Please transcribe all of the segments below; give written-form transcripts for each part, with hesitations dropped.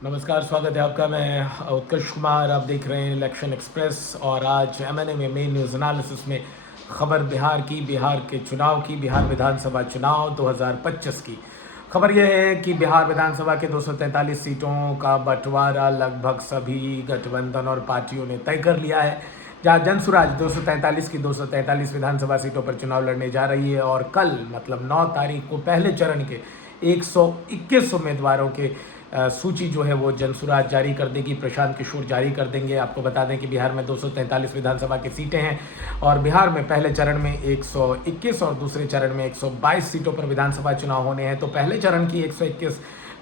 नमस्कार, स्वागत है आपका। मैं उत्कर्ष कुमार, आप देख रहे हैं इलेक्शन एक्सप्रेस। और आज एमएनए में मेन न्यूज़ एनालिसिस में खबर बिहार की, बिहार के चुनाव की, बिहार विधानसभा चुनाव 2025 की। खबर यह है कि बिहार विधानसभा के 243 सीटों का बंटवारा लगभग सभी गठबंधन और पार्टियों ने तय कर लिया है। जहाँ जनसुराज 243 की 243 विधानसभा सीटों पर चुनाव लड़ने जा रही है और कल मतलब 9 तारीख को पहले चरण के 121 उम्मीदवारों के सूची जो है वो जनसुराज जारी कर देगी, प्रशांत किशोर जारी कर देंगे। आपको बता दें कि बिहार में 243 विधानसभा की सीटें हैं और बिहार में पहले चरण में 121 और दूसरे चरण में 122 सीटों पर विधानसभा चुनाव होने हैं। तो पहले चरण की 121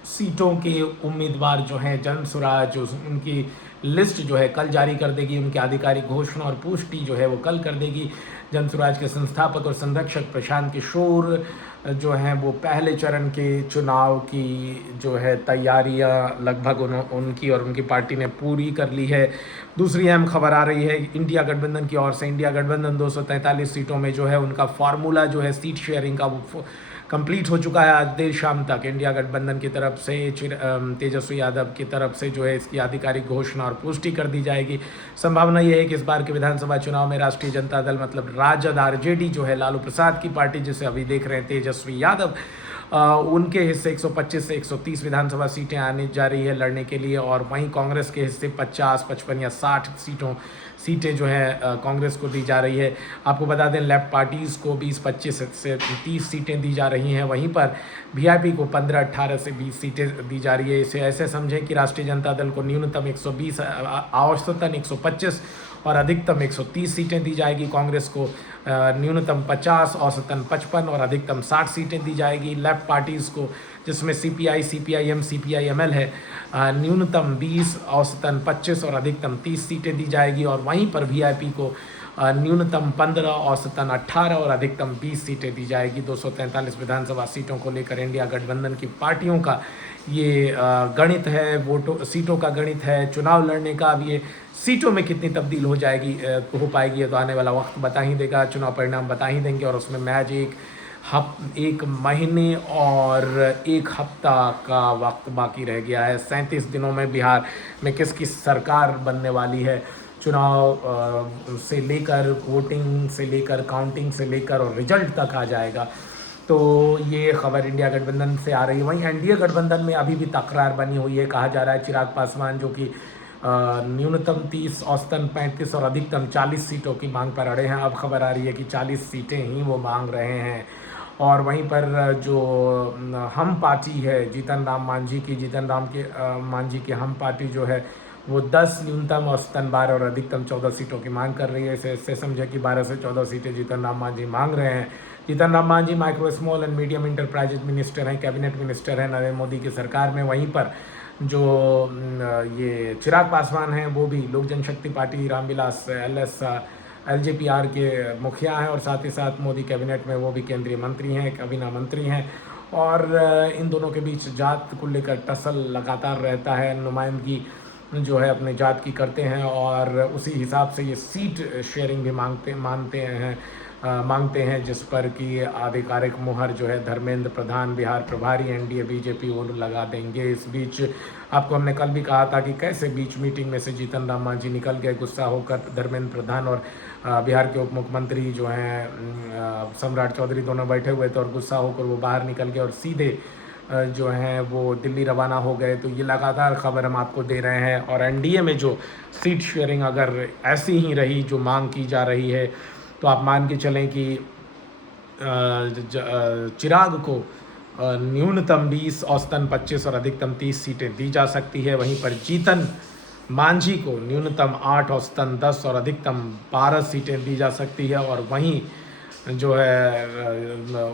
सीटों के उम्मीदवार जो हैं जनसुराज उनकी लिस्ट जो है कल जारी कर देगी, उनकी आधिकारिक घोषणा और पुष्टि जो है वो कल कर देगी। जनसुराज के संस्थापक और संरक्षक प्रशांत किशोर जो हैं वो पहले चरण के चुनाव की जो है तैयारियां लगभग उनकी और उनकी पार्टी ने पूरी कर ली है। दूसरी अहम खबर आ रही है इंडिया गठबंधन की ओर से। इंडिया गठबंधन 243 सीटों में जो है उनका फार्मूला जो है सीट शेयरिंग का वो कंप्लीट हो चुका है। आज देर शाम तक इंडिया गठबंधन की तरफ से तेजस्वी यादव की तरफ से जो है इसकी आधिकारिक घोषणा और पुष्टि कर दी जाएगी। संभावना यह है कि इस बार के विधानसभा चुनाव में राष्ट्रीय जनता दल मतलब राजद आरजेडी जो है लालू प्रसाद की पार्टी जिसे अभी देख रहे हैं तेजस्वी यादव, उनके हिस्से 125 से 130 विधानसभा सीटें आने जा रही है लड़ने के लिए। और वहीं कांग्रेस के हिस्से 50, 55 या 60 सीटें जो है कांग्रेस को दी जा रही है। आपको बता दें लेफ्ट पार्टीज़ को 20, 25 से 30 सीटें दी जा रही हैं। वहीं पर वीआईपी को 15, 18 से 20 सीटें दी जा रही है। इसे ऐसे समझें कि राष्ट्रीय जनता दल को न्यूनतम 120, औसतन 125 और अधिकतम 130 सीटें दी जाएगी। कांग्रेस को न्यूनतम 50, औसतन 55 और अधिकतम 60 सीटें दी जाएगी। लेफ्ट पार्टीज़ को जिसमें सीपीआई, सीपीआईएम, सीपीआईएमएल है, न्यूनतम 20, औसतन 25 और अधिकतम 30 सीटें दी जाएगी। और वहीं पर वीआईपी को न्यूनतम 15, औसतन 18 और अधिकतम 20 सीटें दी जाएगी। 243 विधानसभा सीटों को लेकर इंडिया गठबंधन की पार्टियों का ये गणित है, वोटों सीटों का गणित है चुनाव लड़ने का। अब ये सीटों में कितनी तब्दील हो पाएगी ये तो आने वाला वक्त बता ही देगा, चुनाव परिणाम बता ही देंगे। और उसमें मैच एक महीने और एक हफ्ता का वक्त बाकी रह गया है। 37 दिनों में बिहार में किसकी सरकार बनने वाली है। चुनाव से लेकर वोटिंग से लेकर काउंटिंग से लेकर और रिजल्ट तक आ जाएगा। तो ये खबर इंडिया गठबंधन से आ रही है। वहीं एनडीए गठबंधन में अभी भी तकरार बनी हुई है। कहा जा रहा है चिराग पासवान जो कि न्यूनतम 30, औसतन 35 और अधिकतम 40 सीटों की मांग पर अड़े हैं। अब खबर आ रही है कि 40 सीटें ही वो मांग रहे हैं। और वहीं पर जो हम पार्टी है जीतन राम मांझी की हम पार्टी जो है वो 10 न्यूनतम, औसतन 12 और अधिकतम 14 सीटों की मांग कर रही है। इससे समझे कि 12 से 14 सीटें जीतन राम मांझी मांग रहे हैं। Jitan Ram Manjhi micro small and medium enterprises minister हैं, कैबिनेट मिनिस्टर हैं नरेंद्र मोदी की सरकार में। वहीं पर जो ये चिराग पासवान हैं वो भी लोक जनशक्ति पार्टी रामविलास एलजेपीआर के मुखिया हैं और साथ ही साथ मोदी कैबिनेट में वो भी केंद्रीय मंत्री हैं, कैबिनेट मंत्री हैं। और इन दोनों के बीच जात को लेकर टसल लगातार रहता है। नुमाइंदगी जो है अपने जात की करते हैं और उसी हिसाब से ये सीट शेयरिंग भी मांगते हैं जिस पर कि आधिकारिक मुहर जो है धर्मेंद्र प्रधान बिहार प्रभारी एनडीए बीजेपी वो लगा देंगे। इस बीच आपको हमने कल भी कहा था कि कैसे बीच मीटिंग में से जीतन राम मांझी निकल गए गुस्सा होकर। धर्मेंद्र प्रधान और बिहार के उप मुख्यमंत्री जो हैं सम्राट चौधरी दोनों बैठे हुए थे और गुस्सा होकर वो बाहर निकल गए और सीधे जो हैं वो दिल्ली रवाना हो गए। तो ये लगातार खबर हम आपको दे रहे हैं। और एनडीए में जो सीट शेयरिंग अगर ऐसी ही रही जो मांग की जा रही है तो आप मान के चलें कि चिराग को न्यूनतम 20, औसतन 25 और अधिकतम 30 सीटें दी जा सकती है। वहीं पर जीतन मांझी को न्यूनतम 8, औसतन 10 और अधिकतम 12 सीटें दी जा सकती है। और वहीं जो है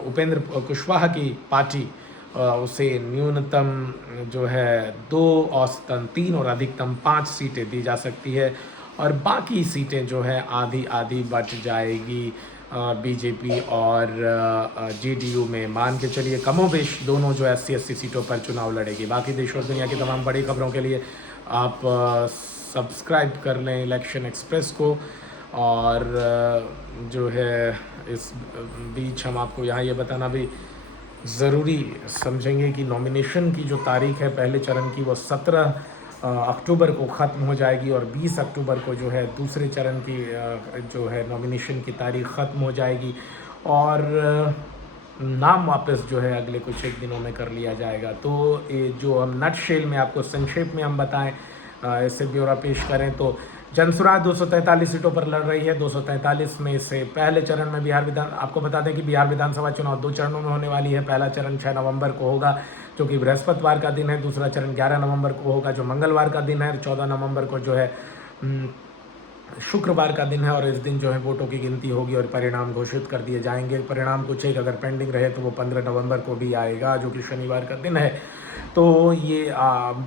उपेंद्र कुशवाहा की पार्टी उसे न्यूनतम जो है 2, औसतन 3 और अधिकतम 5 सीटें दी जा सकती है। और बाकी सीटें जो है आधी आधी बच जाएगी बीजेपी और जेडीयू में। मान के चलिए कमोबेश दोनों जो 80-80 सीटों पर चुनाव लड़ेगी। बाकी देश और दुनिया की तमाम बड़ी खबरों के लिए आप सब्सक्राइब कर लें इलेक्शन एक्सप्रेस को। और जो है इस बीच हम आपको यहाँ ये बताना भी ज़रूरी समझेंगे कि नॉमिनेशन की जो तारीख है पहले चरण की वो 17 अक्टूबर को ख़त्म हो जाएगी और 20 अक्टूबर को जो है दूसरे चरण की जो है नॉमिनेशन की तारीख ख़त्म हो जाएगी और नाम वापस जो है अगले कुछ एक दिनों में कर लिया जाएगा। तो ये जो हम नटशेल में आपको संक्षेप में हम बताएं, इससे ब्यौरा पेश करें तो जनसुराज 243 सीटों पर लड़ रही है। 243 में से पहले चरण में बिहार विधान, आपको बता दें कि बिहार विधानसभा चुनाव 2 चरणों में होने वाली है। पहला चरण 6 नवंबर को होगा जो कि बृहस्पतिवार का दिन है। दूसरा चरण 11 नवंबर को होगा जो मंगलवार का दिन है। 14 नवंबर को जो है शुक्रवार का दिन है और इस दिन जो है वोटों की गिनती होगी और परिणाम घोषित कर दिए जाएंगे। परिणाम कुछ एक अगर पेंडिंग रहे तो वो 15 नवंबर को भी आएगा जो कि शनिवार का दिन है। तो ये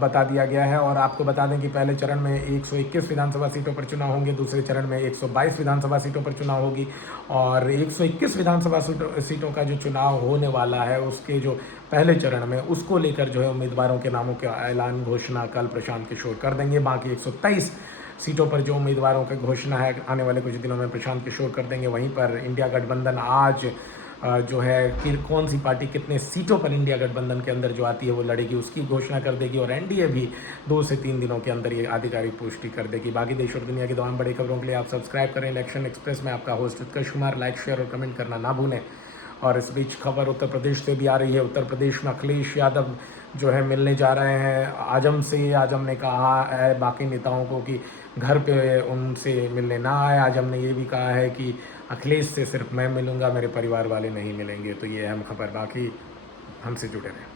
बता दिया गया है और आपको बता दें कि पहले चरण में 121 विधानसभा सीटों पर चुनाव होंगे, दूसरे चरण में 122 विधानसभा सीटों पर चुनाव होगी और 121 विधानसभा सीटों का जो चुनाव होने वाला है उसके जो पहले चरण में उसको लेकर जो है उम्मीदवारों के नामों का ऐलान घोषणा कल प्रशांत किशोर कर देंगे। बाकी 123 सीटों पर जो उम्मीदवारों की घोषणा है आने वाले कुछ दिनों में प्रशांत किशोर कर देंगे। वहीं पर इंडिया गठबंधन आज जो है कि कौन सी पार्टी कितने सीटों पर इंडिया गठबंधन के अंदर जो आती है वो लड़ेगी उसकी घोषणा कर देगी और एनडीए भी 2 से 3 दिनों के अंदर ये आधिकारिक पुष्टि कर देगी। बाकी देश और दुनिया की तमाम बड़ी खबरों के लिए आप सब्सक्राइब करें इलेक्शन एक्सप्रेस में। आपका होस्ट उत्कर्ष कुमार, लाइक शेयर और कमेंट करना ना भूलें। और इस बीच खबर उत्तर प्रदेश से भी आ रही है। उत्तर प्रदेश में अखिलेश यादव जो है मिलने जा रहे हैं आजम से। आजम ने कहा है बाकी नेताओं को कि घर पे उनसे मिलने ना आए। आजम ने ये भी कहा है कि अखिलेश से सिर्फ मैं मिलूंगा, मेरे परिवार वाले नहीं मिलेंगे। तो ये अहम खबर, बाकी हमसे जुड़े रहें।